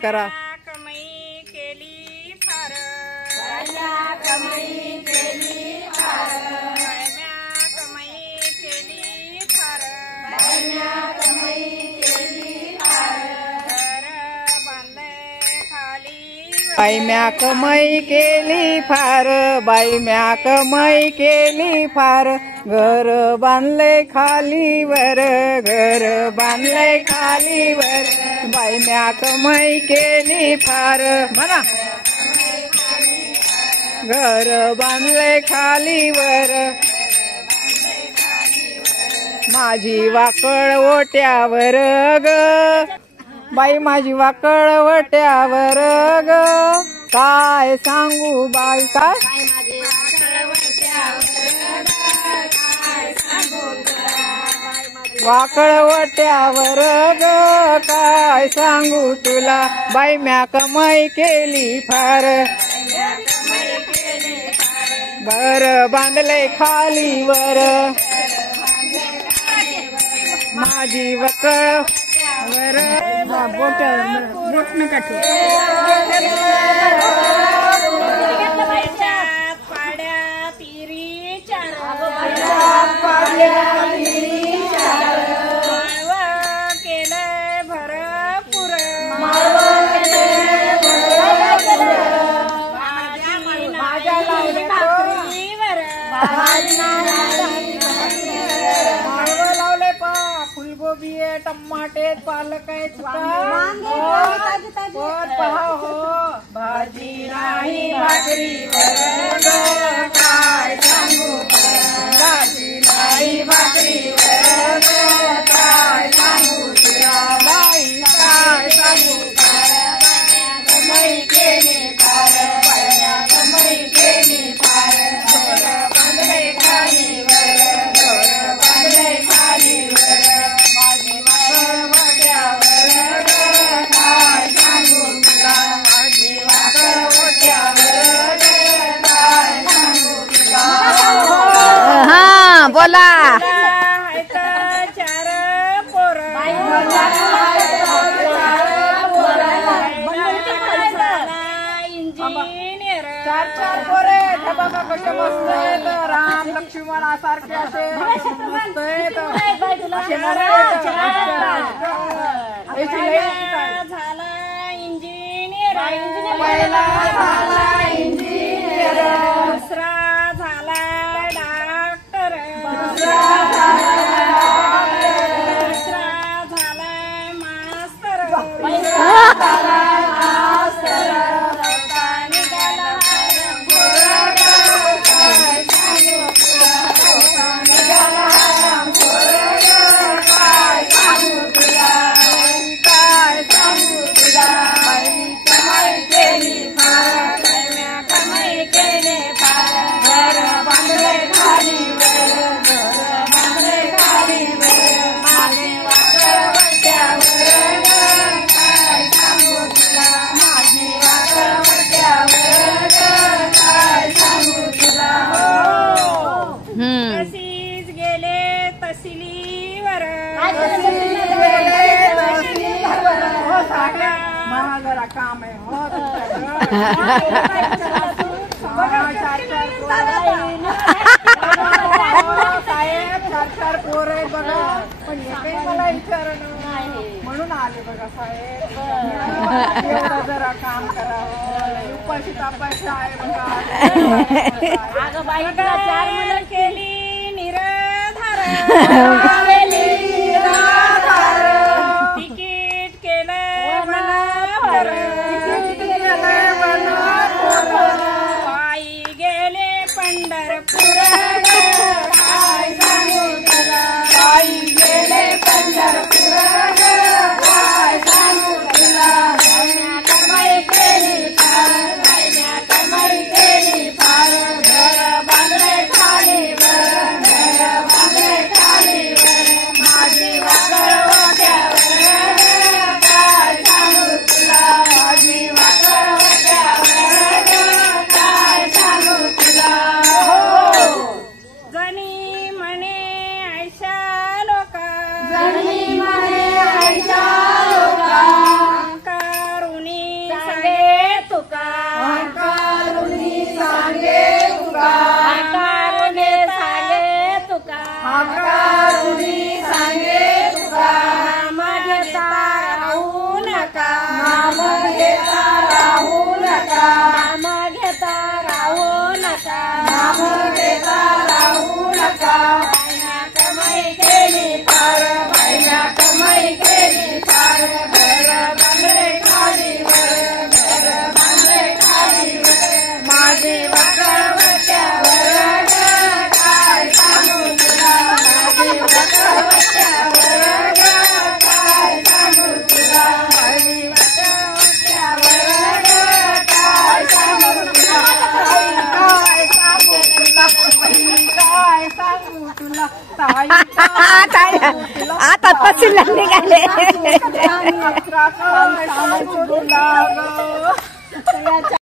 करा कमाई केली फार कमाई केली फार कमाई केली फार कमाई केली फार घर बांधले खाली बाई म्या कमाई केली फार बाई म्या कमाई केली फार घर बांधले खालीवर घर बांधले खालीवर बाई म्या कमाई केली फार म्हणा घर बांधले खालीवर माझी वाकळ ओट्यावर ग बाई माझी वाकळ ओट्यावर ग काय सांगू बाई काय वाकळ वट्यावर ग काय सांगू तुला बाई म्या कमाई केली फार बर बांधले खालीवर माझी वाकळ वर पाड्या तिरी चार केलंय भरपूर माझ्या भाकरीवर माळवं लावले पा फुलगोबी आहे टमाटे पालक आहे पहा हो भाजी नाही भाकरीवर ग, काय सांगू भाजी नाही भाकरीवर ग, काय सांगू तुला बाई काय सांगू कमाई केली फार बाया कमाई केली फार घर बांधले खालीवर घर बांधले खालीवर माझी वाकळ वाट्यावर ग, काय सांगू तुला माझी वाकळ वाट्यावर ग, काय सांगू तुला हा बोला चार पोर इंजिनियर चार चार पोरे बघा कसे मस्त आहेत राम लक्ष्मण सारखे असे मस्त आहेत असे झाला इंजिनियर पहिला झाला इंजिनियर दुसरा झाला डॉक्टर दुसरा झाला तिसरा झाला मास्तर तशीच गेले तहसीलीवर महाजरा काम आहे हो साहेब चार चार पोर आहे बघा पण हे काही मला विचारणं म्हणून आले बघा साहेब एवढं जरा काम करावं उपाशी तापाशी आहे बघा चार मुलं केली निराधार तिकीट केलं मनावर पायी गेले पंढरपूर काय सांगू तुला बाई गेले पंढरपूर काय सांगू तुला कमाई केली फार कमाई केली फार घर बांधले खालीवर घर बांधले खालीवर आता तहसीलला निघाले. तुला